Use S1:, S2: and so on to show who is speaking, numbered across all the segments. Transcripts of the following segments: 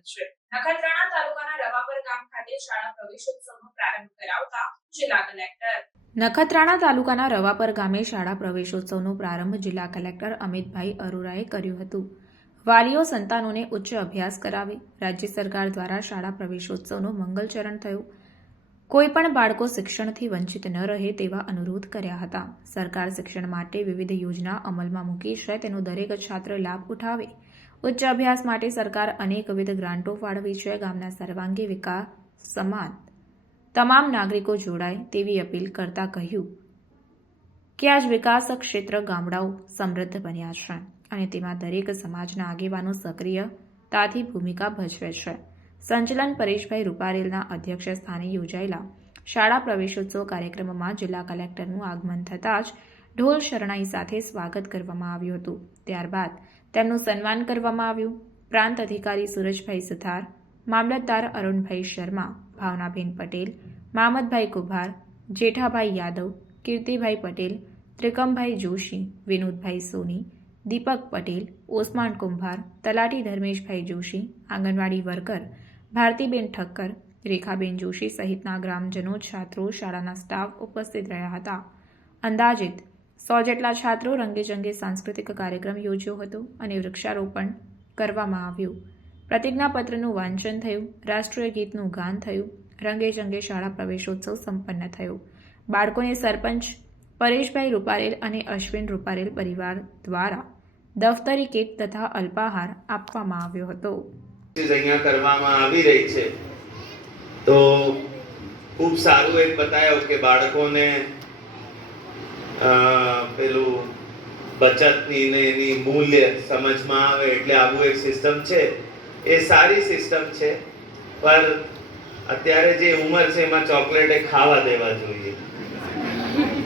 S1: છે. નખત્રાણા તાલુકાના રવાપર ગામ ખાતે શાળા પ્રવેશોત્સવનો પ્રારંભ કરાવતા જિલ્લા કલેક્ટર. નખત્રાણા તાલુકાના રવાપર ગામે શાળા પ્રવેશોત્સવનો પ્રારંભ જિલ્લા કલેક્ટર અમિતભાઈ અરોરાએ કર્યું હતું. વાલીઓ સંતાનોને ઉચ્ચ અભ્યાસ કરાવે. રાજ્ય સરકાર દ્વારા શાળા પ્રવેશોત્સવનું મંગલચરણ થયું. કોઈ પણ બાળકો શિક્ષણથી વંચિત ન રહે તેવા અનુરોધ કર્યા હતા. સરકાર શિક્ષણ માટે વિવિધ યોજના અમલમાં મૂકી છે. તેનો દરેક છાત્ર લાભ ઉઠાવે. ઉચ્ચ અભ્યાસ માટે સરકાર અનેકવિધ ગ્રાન્ટો ફાળવી છે. ગામના સર્વાંગી વિકાસ સમાન તમામ નાગરિકો જોડાય તેવી અપીલ કરતા કહ્યું કે આજ વિકાસ ક્ષેત્ર ગામડાઓ સમૃદ્ધ બન્યા છે અને તેમાં દરેક સમાજના આગેવાનો સક્રિયતાથી ભૂમિકા ભજવે છે. સંચલન પરેશભાઈ રૂપારેલના અધ્યક્ષ સ્થાને યોજાયેલા શાળા પ્રવેશોત્સવ કાર્યક્રમમાં જિલ્લા કલેક્ટરનું આગમન થતાં જ ઢોલ શરણાઈ સાથે સ્વાગત કરવામાં આવ્યું હતું. ત્યારબાદ તેમનું સન્માન કરવામાં આવ્યું. પ્રાંત અધિકારી સુરજભાઈ સુથાર, મામલતદાર અરુણભાઈ શર્મા, ભાવનાબેન પટેલ મામદભાઈ કુભાર, જેઠાભાઈ યાદવ, કીર્તિભાઈ પટેલ, ત્રિકમભાઈ જોશી, વિનોદભાઈ સોની, દીપક પટેલ, ઓસમાન કુંભાર, તલાટી ધર્મેશભાઈ જોશી, આંગણવાડી વર્કર, ભારતીબેન ઠક્કર, રેખાબેન જોશી સહિતના ગ્રામજનો, છાત્રો, શાળાના સ્ટાફ ઉપસ્થિત રહ્યા હતા. અંદાજિત સો જેટલા છાત્રો રંગેચંગે સાંસ્કૃતિક કાર્યક્રમ યોજ્યો હતો અને વૃક્ષારોપણ કરવામાં આવ્યું. પ્રતિજ્ઞાપત્રનું વાંચન થયું, રાષ્ટ્રીય ગીતનું ગાન થયું રંગેચંગે શાળા પ્રવેશોત્સવ સંપન્ન થયો. બાળકોને સરપંચ પરેશભાઈ રૂપારેલ અને અશ્વિન રૂપારેલ પરિવાર દ્વારા દફતરી કેક તથા અલ્પાહાર આપવામાં આવ્યો હતો.
S2: અહીંયા કરવામાં આવી રહી છે. તો ખૂબ સારું એક બતાવ્યો કે બાળકોને પેલું બચતની ને એની મૂલ્ય સમજમાં આવે એટલે આવું એક સિસ્ટમ છે. એ સારી સિસ્ટમ છે, પણ અત્યારે જે ઉંમર છે એમાં ચોકલેટ ખાવા દેવા જોઈએ.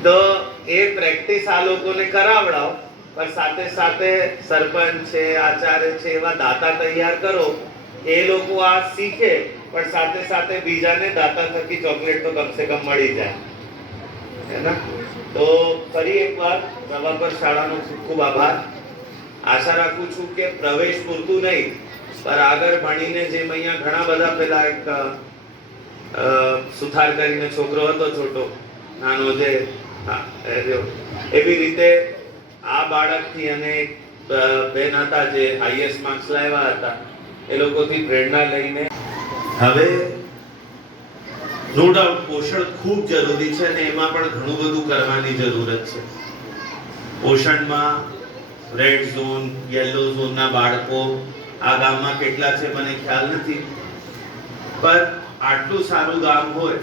S2: તો એ પ્રેક્ટિસ આ લોકોને કરાવડાવો, પણ સાથે સાથે સરપંચ છે, આચાર્ય છે, એવા દાતા તૈયાર કરો. એ લોકો આ શીખે, પણ સાથે સાથે બીજાને દાતા થકી ચોકલેટ તો કમસે કમ મળી જાય. હે ને? તો ફરી એકવાર પ્રભાકર શાળાનો ખૂબ ખૂબ આભાર આશા રાખું છું કે પ્રવેશ પૂરતું નહીં પણ આગળ ભણીને જેમ અહીંયા ઘણા બધા પેલા એક સુથાર કરીને છોકરો હતો છોટો, નાનો જે. એવી રીતે આ બાળકથી અને બેન હતા જે હાઈએસ્ટ માર્ક્સ લાવ્યા હતા, એ લોકોથી પ્રેરણા લઈને હવે નો ડાઉટ પોષણ ખૂબ જરૂરી છે અને એમાં પણ ઘણું બધું કરવાની જરૂરત છે. પોષણમાં રેડ ઝોન યલો ઝોનના બાળકો આ ગામમાં કેટલા છે મને ખ્યાલ નથી. પણ આટલું સારું ગામ હોય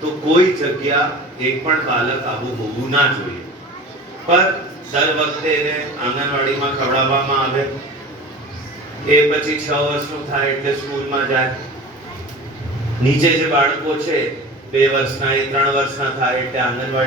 S2: તો કોઈ જગ્યા એક પણ બાળક આવું હોવું ના જોઈએ. પણ દર વખતે એને આંગણવાડીમાં ખવડાવવામાં આવે. એ પછી છ વર્ષનું થાય એટલે સ્કૂલમાં જાય. નીચે જે બાળકો છે બે વર્ષના એ ત્રણ વર્ષના થાય એટલે આંગણવાડી